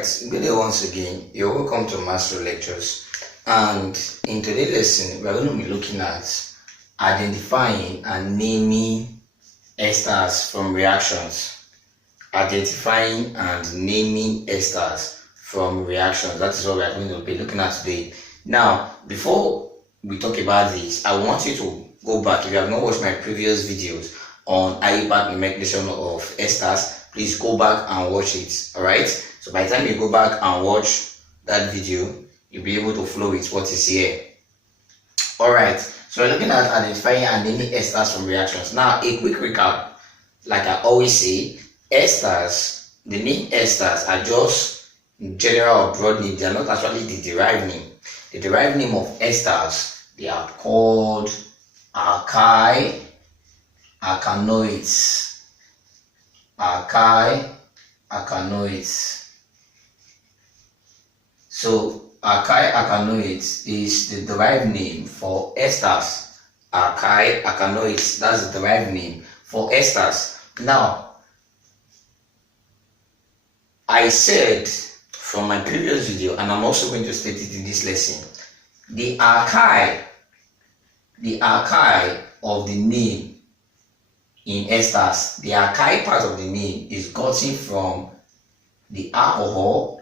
Alright, good day once again. You're welcome to Master Lectures. And in today's lesson, we're going to be looking at identifying and naming esters from reactions. Identifying and naming esters from reactions. That is what we are going to be looking at today. Now, before we talk about this, I want you to go back. If you have not watched my previous videos on IUPAC nomenclature of esters, please go back and watch it. Alright, so by the time you go back and watch that video, you'll be able to flow with what is here. Alright, so we're looking at identifying and naming esters from reactions. Now, a quick recap. Like I always say, esters, the name esters are just general or broad name. They are not actually the derived name. The derived name of esters, they are called alkyl alkanoids. Alkyl alkanoids. So alkyl alkanoids is the derived name for esters. Alkyl alkanoids, that's the derived name for esters. Now, I said from my previous video, and I'm also going to state it in this lesson, the alkyl of the name in esters, the alkyl part of the name is gotten from the alcohol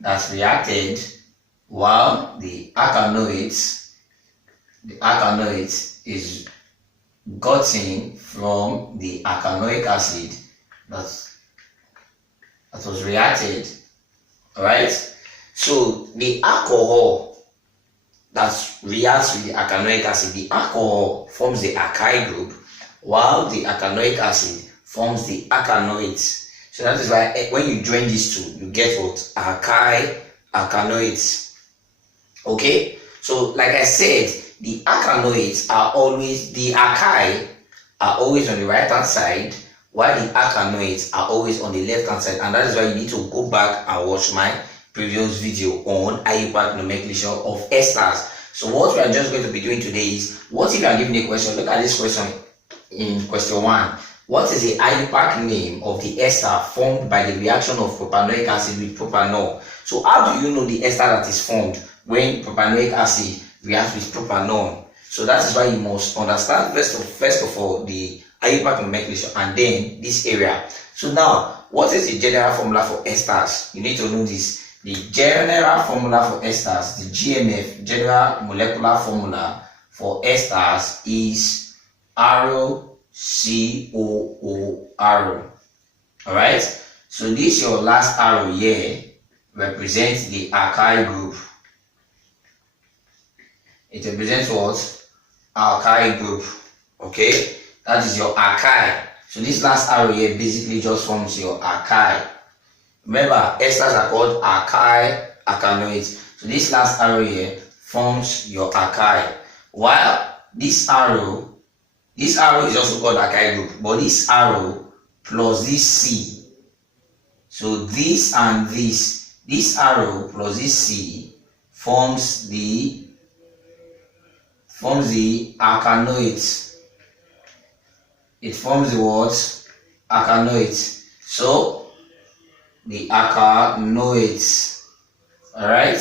that's reacted, while the alkanoids is gotten from the alkanoic acid that was reacted. Alright, so the alcohol that reacts with the alkanoic acid, the alcohol forms the alkyl group, while the alkanoic acid forms the alkanoids. So that is why when you join these two, you get what? Alkyl alkanoids. Okay, so like I said, the alkanoids are always, the alkyl are always on the right hand side, while the alkanoids are always on the left hand side. And that is why you need to go back and watch my previous video on IUPAC nomenclature of esters. So what we are just going to be doing today is, what if you are given a question? Look at this question in question 1. What is the IUPAC name of the ester formed by the reaction of propanoic acid with propanol? So how do you know the ester that is formed when propanoic acid reacts with propanol? So that is why you must understand first of all the IUPAC nomenclature and then this area. So now, what is the general formula for esters? You need to know this. The general formula for esters, the GMF, general molecular formula for esters, is ROCOO. Alright, so this your last arrow here represents the alkyl group. It represents what? Alkyl group. Okay, that is your alkyl. So this last arrow here basically just forms your alkyl. Remember, esters are called alkyl alkanoids. So this last arrow here forms your alkyl. While this arrow is also called alkyl group, but this arrow plus this C, so this and this arrow plus this C forms the alkanoids. It forms the what? Alkanoids. So the alkanoids. Alright,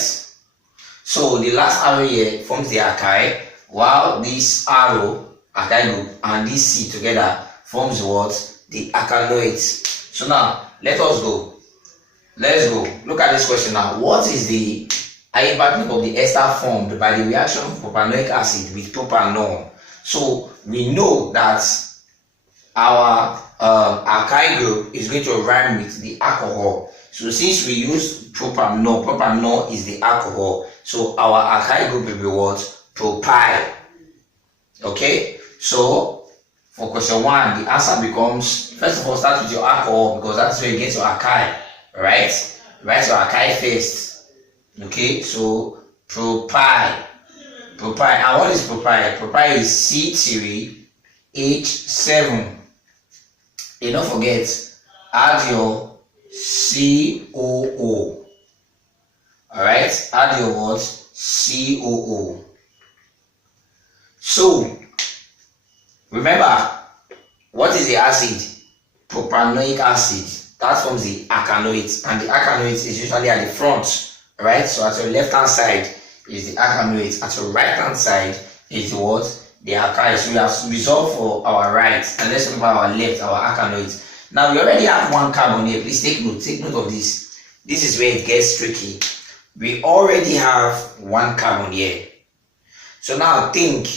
so the last arrow here forms the alkyl, while this arrow, alkyl group, and this C together forms what? The alkanoids. So now let us go. Let's go. Look at this question now. What is the IUPAC name of the ester formed by the reaction of propanoic acid with propanol? So we know that our alkyl group is going to rhyme with the alcohol. So since we use propanol is the alcohol, so our alkyl group will be what? Propyl. Okay, so for question 1, the answer becomes, first of all, start with your alcohol because that's where you get your alkyl. Right? Write your alkyl first. Okay, so propyl. And what is propyl? Propyl is C3H7. And don't forget, add your COO. Alright, add your what? COO. So, remember, what is the acid? Propanoic acid. That forms the alkanoate, and the alkanoate is usually at the front, right? So at your left hand side is the alkanoate, at your right hand side is what? The alkyl. So we have resolved for our right, and let's talk about our left, our alkanoate. Now we already have one carbon here. Please take note of this. This is where it gets tricky. We already have one carbon here. So now think,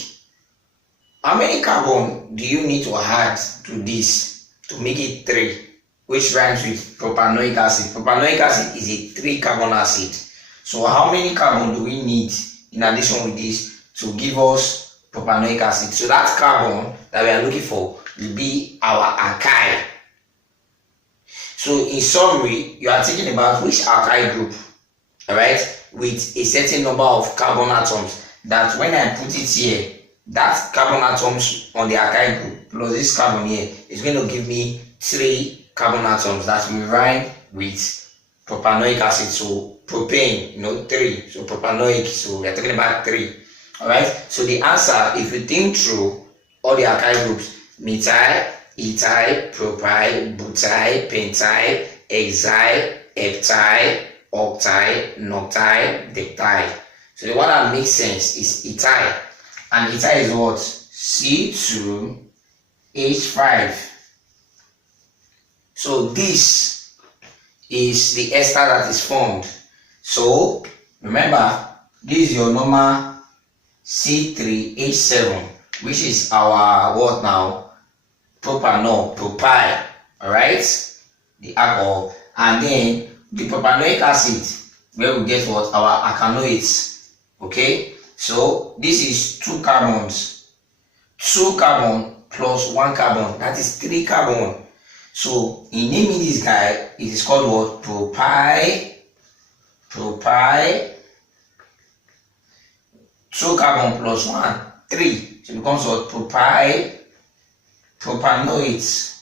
how many carbon do you need to add to this to make it 3, which rhymes with propanoic acid? Propanoic acid is a 3-carbon acid. So how many carbon do we need in addition with this to give us propanoic acid? So that carbon that we are looking for will be our alkyl. So in summary, you are thinking about which alkyl group, alright, with a certain number of carbon atoms, that when I put it here, that carbon atoms on the alkyl group plus this carbon here is going to give me 3 carbon atoms that will rhyme with propanoic acid. So propane, 3. So propanoic, so we are talking about 3. Alright, so the answer, if you think through all the alkyl groups, methyl, ethyl, propyl, butyl, pentyl, hexyl, heptyl, octyl, noctyl, dectyl. So the one that makes sense is ethyl, and ethyl is what? C2H5. So this is the ester that is formed. So remember, this is your normal C3H7, which is our what now? Propanol, propyl, alright, the alcohol, and then the propanoic acid, where we get what? Our alkanoates. Okay, so this is 2 carbons, 2 carbon plus 1 carbon, that is 3 carbon. So in naming this guy, it is called what? Propyl, 2 carbon plus 1, 3. So it becomes what? Propanoids.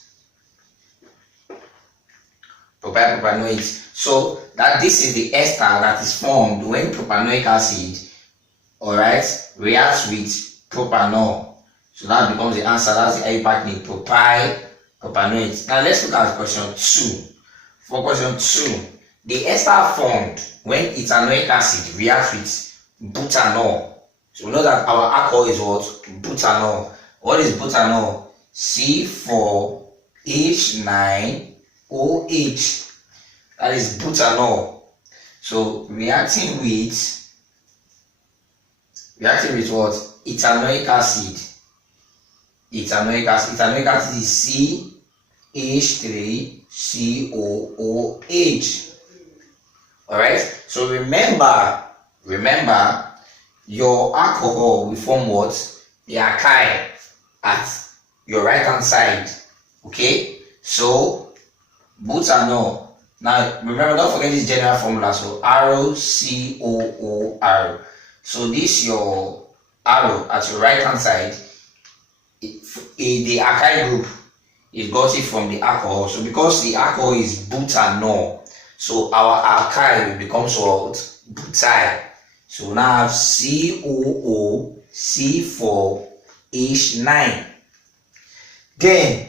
So that this is the ester that is formed when propanoic acid, alright, reacts with propanol. So that becomes the answer. That's the IUPAC name, propanoids. Now let's look at question 2. For question 2, the ester formed when ethanoic acid reacts with butanol. So we know that our alcohol is what? Butanol. What is butanol? C4H9OH. That is butanol. So reacting with what? Ethanoic acid. Ethanoic acid is CH3COOH. Alright? So remember, your alcohol will form what? The alkyl at your right hand side. Okay? So butanol. Now remember, don't forget this general formula. So ROCOOR. So this your arrow at your right hand side, the alkyl group, it got it from the alcohol. So because the alcohol is butanol, so our alkyl becomes what? Butyl. So we now have COOC4H9. Then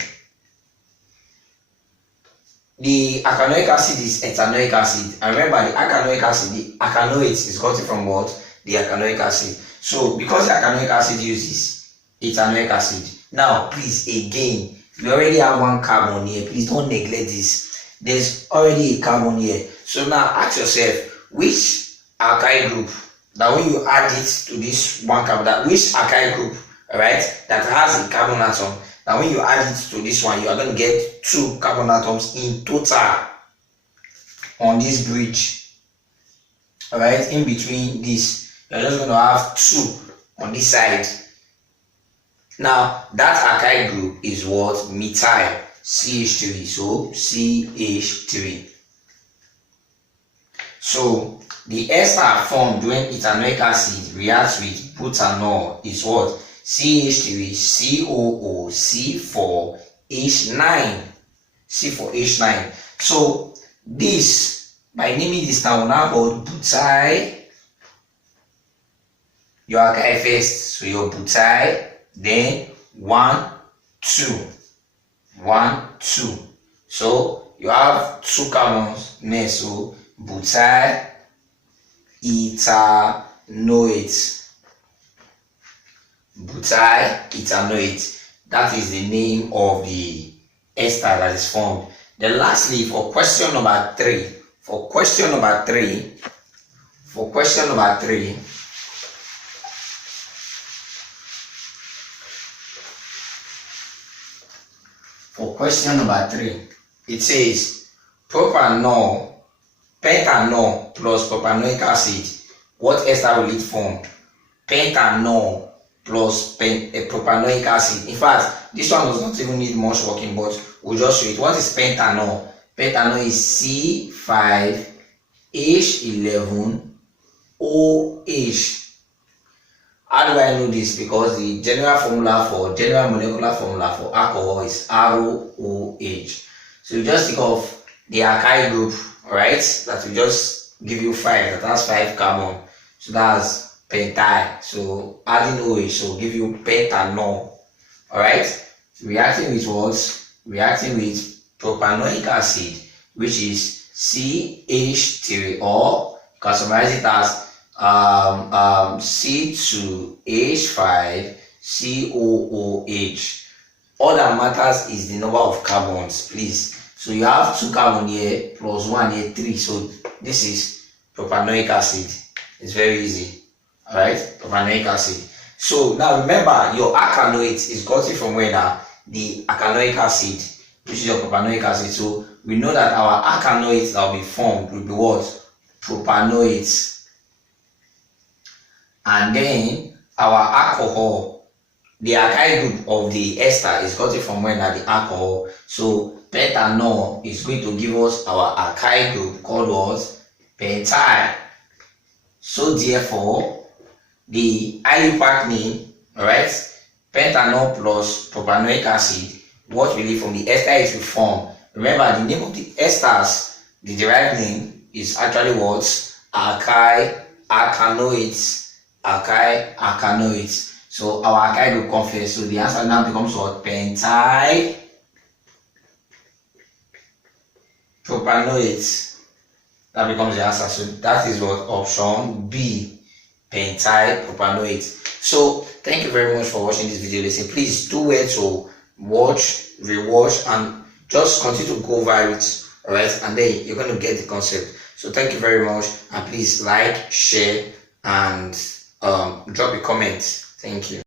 the alkanoic acid is ethanoic acid. And remember, the alkanoic acid, the alkanoate is gotten from what? The alkanoic acid. So because the alkanoic acid uses ethanoic acid. Now, please, again, we already have 1 carbon here. Please don't neglect this. There's already a carbon here. So now ask yourself, which alkyl group, that when you add it to this 1 carbon, that which alkyl group, alright, that has a carbon atom, that when you add it to this one, you are going to get 2 carbon atoms in total on this bridge. Alright, in between this, you're just going to have 2 on this side. Now, that alkyl group is what? Methyl, CH3, so CH3. So, the ester formed when ethanoic acid reacts with butanol is what? CH3COOC4H9. C4H9. So, this, by naming this now, we now called butyl. Your alkyl first, so your butyl, then 1, 2. 1, 2. So you have two carbons next, so butyl ethanoate. Butyl ethanoate. That is the name of the ester that is formed. Then lastly, for question number 3, for question number 3, it says propanol, pentanol plus propanoic acid. What ester will it form? Pentanol plus propanoic acid. In fact, this one does not even need much working, but we'll just show it. What is pentanol? Pentanol is C5H11OH. How do I know this? Because the general molecular formula for alcohol is ROOH. So you just think of the alkyl group, alright, that will just give you 5, that has 5 carbon. So that's pentyl. So adding OH, so give you pentanol. Alright, reacting with what? Reacting with propanoic acid, which is CH3, or you can summarize it as C2H5COOH. All that matters is the number of carbons, please. So you have 2 carbon here plus 1 here, 3. So this is propanoic acid. It's very easy. Alright, propanoic acid. So now remember, your alkanoate is gotten from where now? The alkanoic acid, which is your propanoic acid. So we know that our alkanoate that will be formed will be what? Propanoate. And then our alcohol, the alkyl group of the ester is gotten from where now? The alcohol. So pentanol is going to give us our alkyl group called what? Pentyl. So therefore, the IUPAC name, alright, pentanol plus propanoic acid, what will it from the ester it will form? Remember, the name of the esters, the derived name is actually what? Alkanoates. So our alkyl group comes first. So the answer now becomes what? Pentyl propanoates. That becomes the answer. So that is what? Option B, pentyl propanoate. So thank you very much for watching this video lesson. Please do well to watch, rewatch, and just continue to go over it. Alright, and then you're going to get the concept. So thank you very much, and please like, share, and drop a comment. Thank you.